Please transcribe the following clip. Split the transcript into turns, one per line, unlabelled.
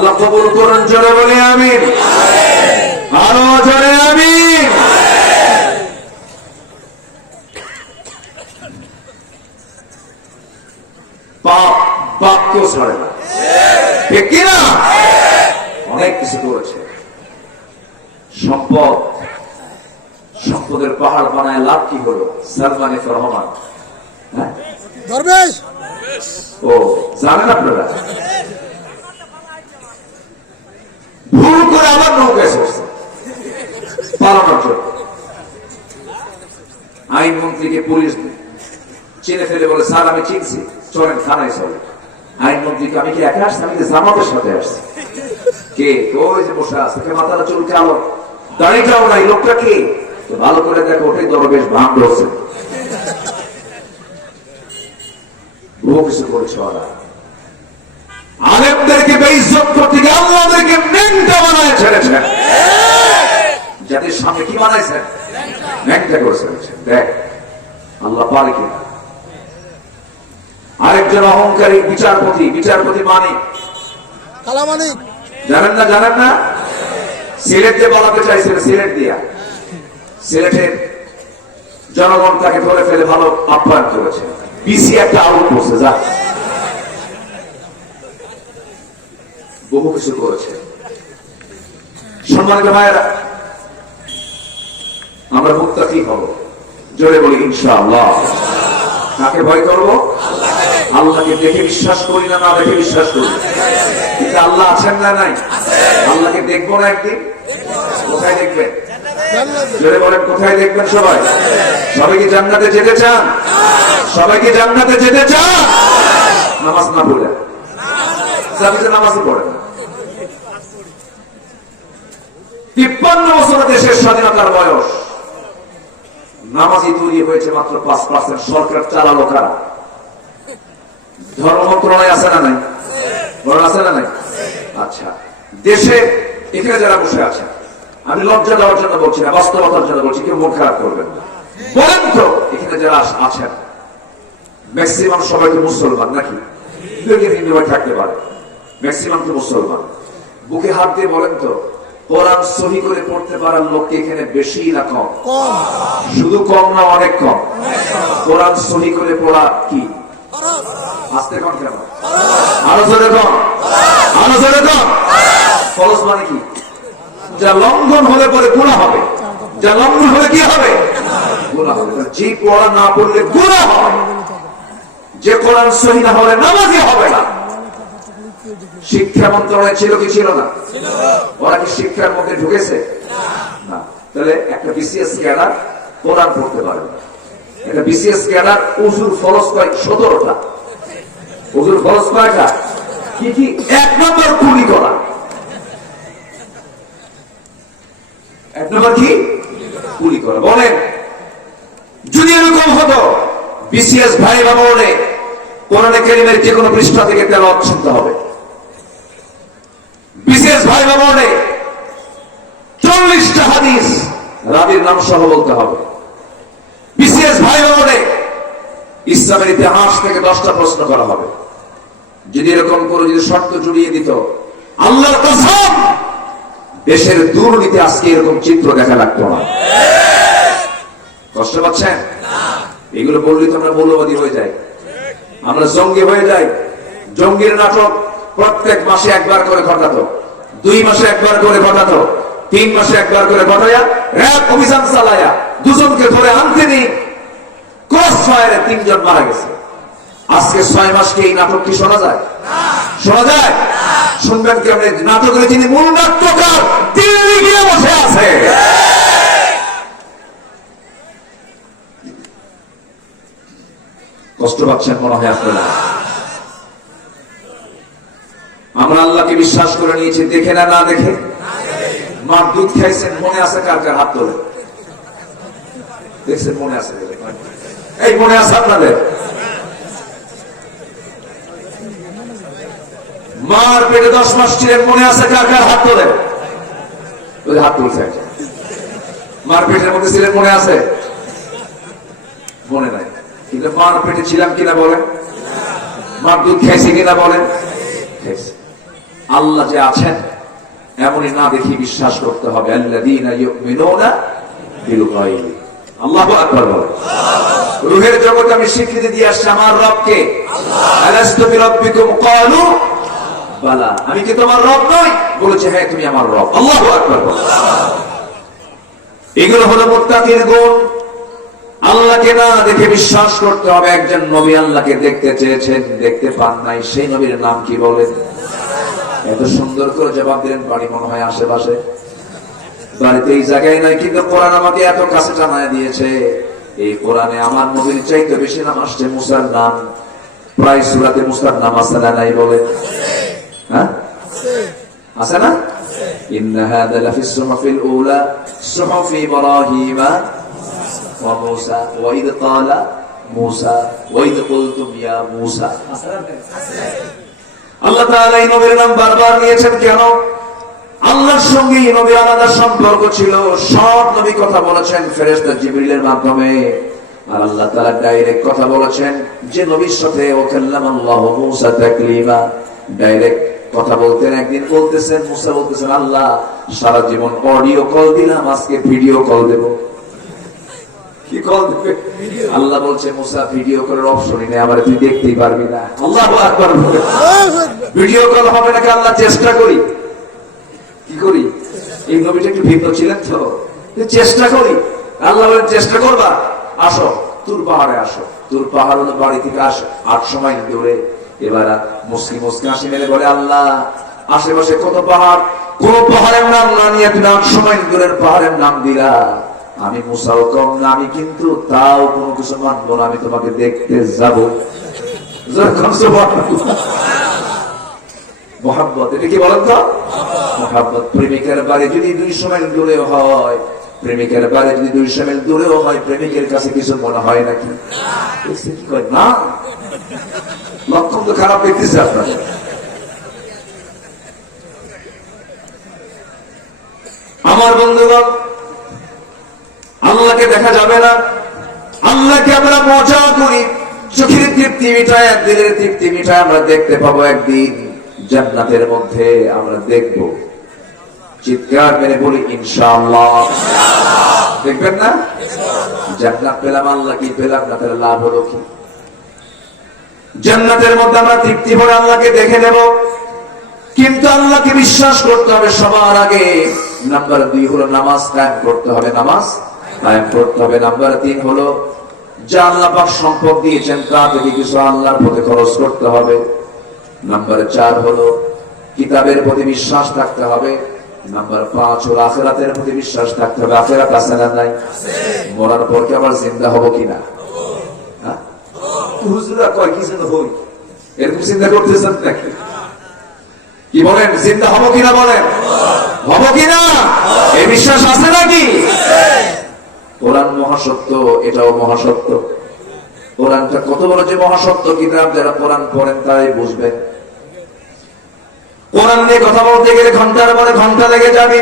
আল্লাহ কবুল করুন জোরে বলে আমিন। আরও জোরে আমিন। পাপ বাপ কেউ ছাড়ে না। ঠিক না? অনেক কিছু করেছে। সম্পদ। সম্পদের পাহাড় বানায় লাভ কি হলো? সালমান রহমান। হ্যাঁ? ও জানেন আপনারা ভুল করে আবার নৌকায় চড়ছে পালানোর জন্য আইনমন্ত্রীকে পুলিশ চিনে ফেলে বলে স্যার আমি চিনছি। চলেন থানায় চলে আইনমন্ত্রীকে আমি কি একা আসছি? আমি কি জামাতের সাথে আসছি? কে? ওই যে বসে আছে। কে মাথাটা চুল কালো দাঁড়িয়েটাও নাই লোকটা কে? ভালো করে দেখো ওটাই দরবেশ ভাঙ ধরছে। বহু কিছু করেছে ওরা। আলেমদেরকে বেইজ্জত করতে গিয়ে আল্লাহদেরকে ন্যাংটা বানায় ছেড়েছেন। জাতির সামনে কি বানাইছেন? ন্যাংটা করে ছেড়েছেন দেখ আল্লাহ পারে কিনা? আরেকজন অহংকারী বিচারপতি বিচারপতি মানে?
কালামানিক
জানেন না জানেন না? সিলেট দিয়ে বলাতে চাইছিল সিলেট দিয়া। সিলেটের জনগণ তাকে ধরে ফেলে ভালো আপ্যায়ন করেছে। বিসি একটা আউট করছে যা। বহু কিছু করেছে। সম্মানিত ভাইয়েরা আমরা মুক্তাকি হব? জোরে বলি, ইনশাআল্লাহ। কাকে ভয় করব? আল্লাহকে দেখে বিশ্বাস করি না না দেখে বিশ্বাস করি। কিন্তু আল্লাহ আছেন না নাই? আল্লাহকে দেখব না একদিন? কোথায় দেখবেন? জোরে বলেন, কোথায় দেখবেন সবাই? সবাই কি জান্নাতে যেতে চান? সবাই কি জান্নাতে যেতে চান? নামাজ না পড়ে। সাবিতে নামাজই পড়ে। তিপ্পান্ন বছর দেশের স্বাধীনতার বয়স। নামাজি তৈরি হয়েছে মাত্র পাঁচ পার্সেন্ট। সরকার চালালো কারা? ধর্ম মন্ত্রণালয় আছে না নাই? আছে না নাই? আচ্ছা দেশে এখানে যারা বসে আছে আমি লজ্জা দেওয়ার জন্য বলছি না, বাস্তবতার জন্য বলছি, কেউ মন খারাপ করবেন না। বলেন তো, এখানে যারা আছেন ম্যাক্সিমাম সবাই তো মুসলমান নাকি? থাকতে পারে ম্যাক্সিমাম তো মুসলমান। বুকে হাত দিয়ে বলেন তো কোরআন সহি করে পড়তে পারার লোককে এখানে বেশি না কম। শুধু কম না অনেক কম। কোরআন সহি করে পড়া কি? আসতে কম কেন? আরও জোরে কম আরও জোরে কম ফরজ মানে কি? যা লঙ্ঘন হলে পরে গুণা হবে। যা লঙ্ঘন হলে কি হবে? গুণা হবে। যে পড়া না পড়লে গুণা হবে। যে কোরআন সহি না হলে নামাজি হবে না। শিক্ষা মন্ত্রণালয় ছিল কি ছিল না? ওরা কি শিক্ষার মধ্যে ঢুকেছে? না। তাহলে একটা বিসিএস ক্যাডার কোরআন পড়তে পারে। একটা বিসিএস ক্যাডার উজুর ফরজ কয় সতেরোটা। উজুর ফরজ কয়টা? কি কি? এক নম্বর কুলি করা। এক নম্বর কি? কুলি করা। বলেন, যদি এরকম হতো বিসিএস ভাই বাবা বলে, কোরআনে কেরিমের যে কোনো পৃষ্ঠা থেকে তেল শুনতে হবে। ভাই বলে চল্লিশটা হাদিস রাবির নাম সহ বলতে হবে। বিশেষ ভাই ইসলামের ইতিহাস থেকে দশটা প্রশ্ন করা হবে। যদি এরকম করে যদি শর্ত জুড়িয়ে দিত, আল্লাহর কসম, দেশের দুর্নীতি আজকে এরকম চিত্র দেখা লাগতো না। কষ্ট পাচ্ছেন? এগুলো বললে তো আমরা মৌলবাদী হয়ে যাই। আমরা জঙ্গি হয়ে যাই। জঙ্গির নাটক প্রত্যেক মাসে একবার করে ঘটাতো। দুই মাসে একবার করে ঘটাতো তিন মাসে একবার করে ঘটাইয়া র্যাব অভিযান চালায়া দুজনকে ধরে আনতে নি ক্রস ফায়ারে তিনজন মারা গেছে। আজকে ছয় মাস কি এই নাটক কি শোনা যায়? শোনা যায়? শুনবেন কি আপনি নাটকের যিনি মূল নাট্যকার দিল্লি গিয়ে বসে আছে। কষ্ট পাচ্ছেন মনে হয় আপনারা। আমরা আল্লাহকে বিশ্বাস করে নিয়েছি, দেখে না না দেখে? মার দুধ খাইছেন, মনে আছে কার কার হাত তোলে দেখছেন, মনে আছে এই মনে আছে আপনাদের? মার পেটে দশ মাস ছিলেন, মনে আছে কার কার হাত ওই হাত তুলছে। মার পেটের মধ্যে ছিলেন, মনে আছে? মনে নাই। কিন্তু মার পেটে ছিলাম কিনা বলেন? মার দুধ খাইছি কিনা বলেন? খাইছি। আল্লাহ যে আছেন, এমনই না দেখি বিশ্বাস করতে হবে। আল্লাহু রুহের জগতে আমি স্বীকৃতি দিয়ে আসছি আমার রবকে। আমি কি তোমার রব নই? বলেছে হ্যাঁ তুমি আমার রব। আল্লাহু আকবার এগুলো হলো মুত্তাকির গুণ। আল্লাহকে না দেখে বিশ্বাস করতে হবে। একজন নবী আল্লাহকে দেখতে চেয়েছেন, দেখতে পান নাই। সেই নবীর নাম কি বলেন এত সুন্দর করে জবাব দিলেন বাড়ি মনে হয় আশেপাশে বাড়িতে এই জায়গায় নাই কিন্তু কোরআন আমাকে এত কাছে টানায় দিয়েছে এই কোরআনে আমার নবীর চাইতে বেশি নাম আসছে মুসার নাম প্রায় সুরাতে মুসার নাম আছে না নাই বলে হ্যাঁ আছে না إن هذا لفي الصحف الأولى صحف إبراهيم وموسى وإذ قال موسى وإذ قلتم يا موسى আল্লাহ তাআলা এই নবীর নাম বারবার নিয়েছেন কেন? আল্লাহর সঙ্গে এই নবীর আলাদা সম্পর্ক ছিল। সব নবী কথা বলেছেন ফেরেশতা জিবরিলের মাধ্যমে। আর আল্লাহ তাআলা ডাইরেক্ট কথা বলেছেন যে নবীর সাথে, ও কাল্লাম আল্লাহ মুসা তাকলিমা। ডাইরেক্ট কথা বলতেন একদিন, বলতেছেন, মুসা বলতেছেন, আল্লাহ, সারা জীবন অডিও কল দিলাম, আজকে ভিডিও কল দেব। কি কল দেবে? আল্লাহ বলছে, মুসা ভিডিও কলের অপশনই নেই তুই দেখতেই পারবি না। আল্লাহ আকবার ভিডিও কল হবে আল্লাহ চেষ্টা করি? কি করি? এই নবীটা একটু ভিন্ন ছিলেন তো। চেষ্টা করি, আল্লাহ চেষ্টা করবা। আসো, তুর পাহাড়ে আসো। তুর পাহাড় বাড়ি থেকে আসো আটশো মাইল দূরে এবার আর মুসলিম আসি মেলে বলে, আল্লাহ, আশেপাশে কত পাহাড়? কোন পাহাড়ের নাম না নিয়ে তুমি আটশো মাইল দূরের পাহাড়ের নাম দিলা। আমি মুসাও কম না, আমি কিন্তু তাও কোনো কিছু মানবো না, আমি তোমাকে দেখতে যাব। এটা কি বলেন তো? বাড়ি যদি হয়, প্রেমিকের বাড়ি যদি দূরেও হয়, প্রেমিকের কাছে কিছু মনে হয় নাকি? না। লক্ষণ তো খারাপ দেখতেছে আপনাদের। আমার বন্ধুগণ আল্লাহকে দেখা যাবে না। আল্লাহকে আমরা মজা করি। চোখের তৃপ্তি মিঠায় দিলের তৃপ্তি মিঠায় আমরা দেখতে পাবো একদিন। জান্নাতের মধ্যে আমরা দেখব। চিৎকার মেরে বলি, ইনশাআল্লাহ। দেখবেন না? জান্নাত পেলাম আল্লাহ কি পেলাম না পেলাম লাভ হলো কি? জান্নাতের মধ্যে আমরা তৃপ্তি ভরে আল্লাহকে দেখে নেব। কিন্তু আল্লাহকে বিশ্বাস করতে হবে সবার আগে। নাম্বার দুই হলো নামাজ কায়েম করতে হবে। নামাজ কায়েম নাম্বার তিন হলো, যা আল্লাহ সম্পদ দিয়েছেন, তা থেকে কিছু আল্লাহর পথে খরচ করতে হবে। নাম্বার চার হলো, কিতাবের প্রতি বিশ্বাস থাকতে হবে। নাম্বার পাঁচ হলো, আখেরাতের প্রতি বিশ্বাস থাকতে হবে। আখেরাত আছে না নাই? মরার পর কি আবার জিন্দা হব কিনা? হ্যাঁ? হুজুরা কয়, কি যেন হই? এরকম চিন্তা করতেছেন নাকি? কি বলেন চিন্তা হব কিনা বলেন? হব কিনা? এই বিশ্বাস আছে নাকি? কোরআন মহাসত্য, এটাও মহাসত্য। কোরআনটা কত বড় যে মহাসত্য কিতাব, যারা কোরআন পড়েন তারাই বুঝবেন কোরআন নিয়ে কথা বলতে গেলে ঘণ্টার পরে ঘণ্টা লেগে যাবে।